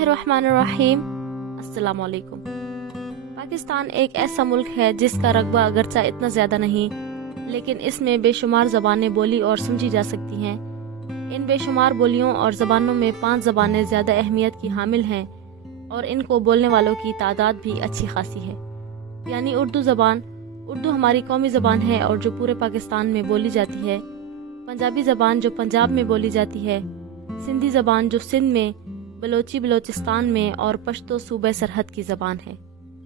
बिस्मिल्लाहिर्रहमानिर्रहीम। अस्सलाम वालेकुम। पाकिस्तान एक ऐसा मुल्क है जिसका रकबा अगरचा इतना ज़्यादा नहीं, लेकिन इसमें बेशुमार ज़बानें बोली और समझी जा सकती हैं। इन बेशुमार बोलियों और ज़बानों में 5 ज़बानें ज़्यादा अहमियत की हामिल हैं और इनको बोलने वालों की तादाद भी अच्छी खासी है। यानी उर्दू ज़बान। उर्दू हमारी कौमी ज़बान है और जो पूरे पाकिस्तान में बोली जाती है। पंजाबी ज़बान जो पंजाब में बोली जाती है। सिंधी ज़बान जो सिंध में, बलोची बलोचिस्तान में और पश्तो सूबे सरहद की ज़बान है।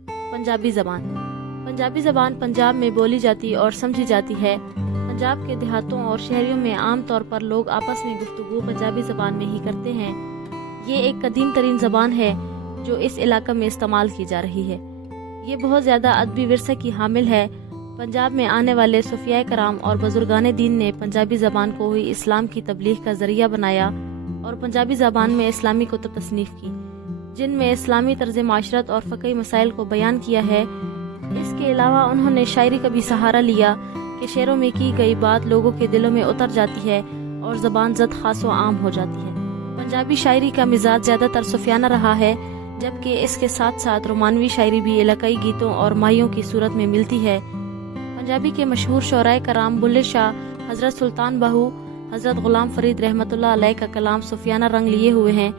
पंजाबी ज़बान। पंजाबी ज़बान पंजाब में बोली जाती और समझी जाती है। पंजाब के देहातों और शहरों में आम तौर पर लोग आपस में गुफ्तगू पंजाबी ज़बान में ही करते हैं। ये एक कदीम तरीन ज़बान है जो इस इलाके में इस्तेमाल की जा रही है। ये बहुत ज़्यादा अदबी विरसे की हामिल है। पंजाब में आने वाले सूफियाए कराम और बुजुर्गान दीन ने पंजाबी ज़बान को ही इस्लाम की तबलीग का ज़रिया बनाया और पंजाबी ज़बान में इस्लामी कुतुब तसनीफ़ की, जिनमें इस्लामी तर्ज माशरत और फ़क़ही मसाइल को बयान किया है। इसके अलावा उन्होंने शायरी का भी सहारा लिया कि शेरों में की गई बात लोगों के दिलों में उतर जाती है और ज़बान ज़द खास व आम हो जाती है। पंजाबी शायरी का मिजाज ज़्यादातर सूफियाना रहा है, जबकि इसके साथ साथ रोमानवी शायरी भी इलाकाई गीतों और माहियों की सूरत में मिलती है। पंजाबी के मशहूर शोराए कराम बुल्ले शाह, हज़रत सुल्तान बाहू, हज़रत गुलाम फरीद रहमतुल्लाह अलैह का कलाम सूफियाना रंग लिए हुए हैं।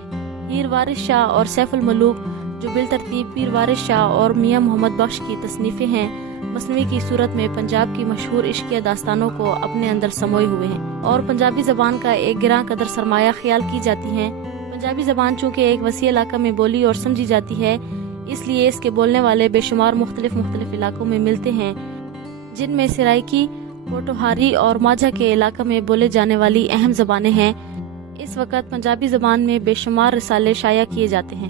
पीर वारिस शाह और सैफुल मलूक जो बिलतरतीब पीर वारिस शाह और मियाँ मोहम्मद बख्श की तसनीफ़ें हैं, मसनवी की सूरत में पंजाब की मशहूर इश्किया दास्तानों को अपने अंदर समोए हुए हैं और पंजाबी ज़बान का एक गिरां कदर सरमाया ख्याल की जाती हैं। पंजाबी ज़बान चूँकि एक वसी इलाका में बोली और समझी जाती है, इसलिए इसके बोलने वाले बेशुमार मुख्तलिफ इलाकों में मिलते हैं, जिनमें सराइकी, पोटोहारी और माझा के इलाके में बोले जाने वाली अहम ज़बानें हैं। इस वक्त पंजाबी ज़बान में बेशुमार रिसाले शाया किए जाते हैं।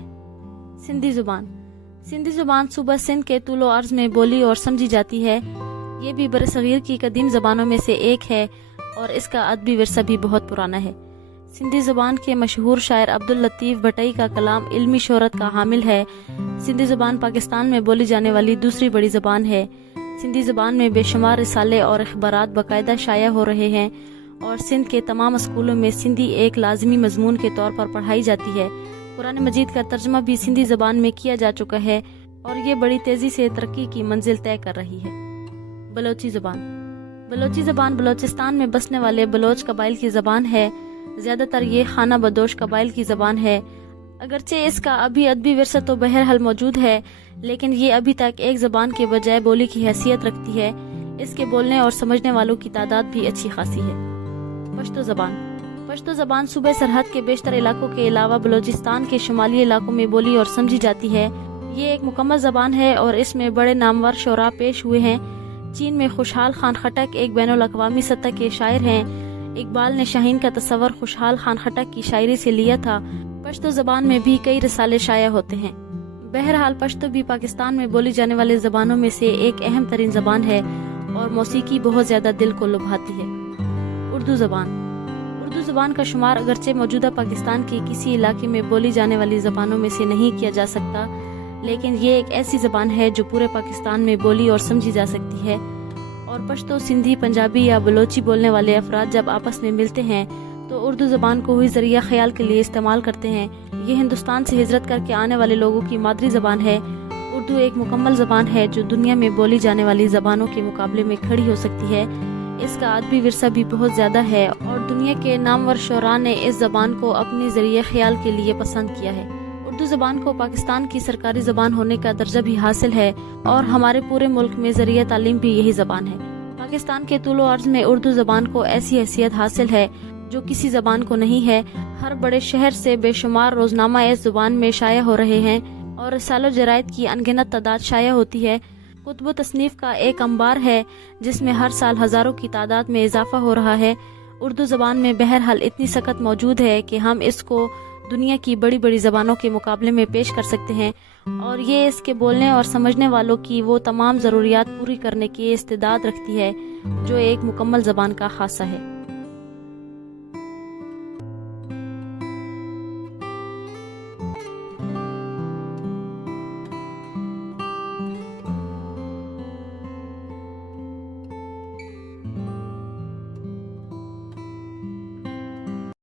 सिंधी ज़ुबान। सिंधी ज़ुबान सूबा सिंध के तूलो अर्ज़ में बोली और समझी जाती है। ये भी बरसगीर की कदीम ज़बानों में से एक है और इसका अदबी विरसा भी बहुत पुराना है। सिंधी ज़ुबान के मशहूर शायर अब्दुल लतीफ़ भटई का कलाम इल्मी शोहरत का हामिल है। सिंधी ज़ुबान पाकिस्तान में बोली जाने वाली दूसरी बड़ी ज़बान है। सिंधी ज़बान में बेशुमार रिसाले और अखबारात बाकायदा शाया हो रहे हैं और सिंध के तमाम स्कूलों में सिंधी एक लाजमी मजमून के तौर पर पढ़ाई जाती है। कुरान मजीद का तर्जमा भी सिंधी ज़बान में किया जा चुका है और ये बड़ी तेज़ी से तरक्की की मंजिल तय कर रही है। बलोची ज़बान। बलोची ज़बान बलोचिस्तान में बसने वाले बलोच कबाइल की ज़बान है। ज़्यादातर ये खाना बदोश कबाइल की ज़बान है। अगरचे इसका अभी अदबी विरसा तो बहरहाल मौजूद है, लेकिन ये अभी तक एक ज़बान के बजाय बोली की हैसियत रखती है। इसके बोलने और समझने वालों की तादाद भी अच्छी खासी है। पश्तो ज़बान। पश्तो ज़बान सूबे सरहद के बेशतर इलाकों के अलावा बलोचिस्तान के शुमाली इलाकों में बोली और समझी जाती है। ये एक मुकम्मल ज़बान है और इसमें बड़े नामवर शोरा पेश हुए हैं। चीन में खुशहाल खान खटक एक बैनुल-अक़वामी सतह के शायर हैं। इकबाल ने शाहीन का तस्वर खुशहाल खान खटक की शायरी से लिया था। पश्तो ज़बान में भी कई रिसाले शाया होते हैं। बहरहाल पश्तो भी पाकिस्तान में बोली जाने वाले ज़बानों में से एक अहम तरीन ज़बान है और मौसीकी बहुत ज़्यादा दिल को लुभाती है। उर्दू ज़बान। उर्दू ज़बान का शुमार अगरचे मौजूदा पाकिस्तान के किसी इलाके में बोली जाने वाली ज़बानों में से नहीं किया जा सकता, लेकिन ये एक ऐसी ज़बान है जो पूरे पाकिस्तान में बोली और समझी जा सकती है। और पश्तो, सिंधी, पंजाबी या बलोची बोलने वाले अफराद जब आपस में मिलते हैं तो उर्दू ज़बान को ही ज़रिया ख्याल के लिए इस्तेमाल करते हैं। ये हिंदुस्तान से हिजरत करके आने वाले लोगों की मादरी ज़बान है। उर्दू एक मुकम्मल ज़बान है जो दुनिया में बोली जाने वाली ज़बानों के मुकाबले में खड़ी हो सकती है। इसका अदबी विरसा भी बहुत ज़्यादा है और दुनिया के नामवर शोरा ने इस ज़बान को अपनी ज़रिया ख्याल के लिए पसंद किया है। उर्दू ज़बान को पाकिस्तान की सरकारी ज़बान होने का दर्जा भी हासिल है और हमारे पूरे मुल्क में ज़रिया तालीम भी यही ज़बान है। पाकिस्तान के तूलो अर्ज़ में उर्दू ज़बान को ऐसी हैसियत हासिल है जो किसी ज़बान को नहीं है। हर बड़े शहर से बेशुमार रोजनामा इस ज़ुबान में शाया हो रहे हैं और रिसालो जरायद की अनगिनत तादाद शाया होती है। कुतुब तसनीफ़ का एक अंबार है जिसमें हर साल हज़ारों की तादाद में इजाफा हो रहा है। उर्दू ज़बान में बहरहाल इतनी सकत मौजूद है कि हम इसको दुनिया की बड़ी बड़ी ज़बानों के मुकाबले में पेश कर सकते हैं और ये इसके बोलने और समझने वालों की वो तमाम ज़रूरियात पूरी करने की इस्तेदाद रखती है जो एक मुकम्मल ज़बान का खासा है।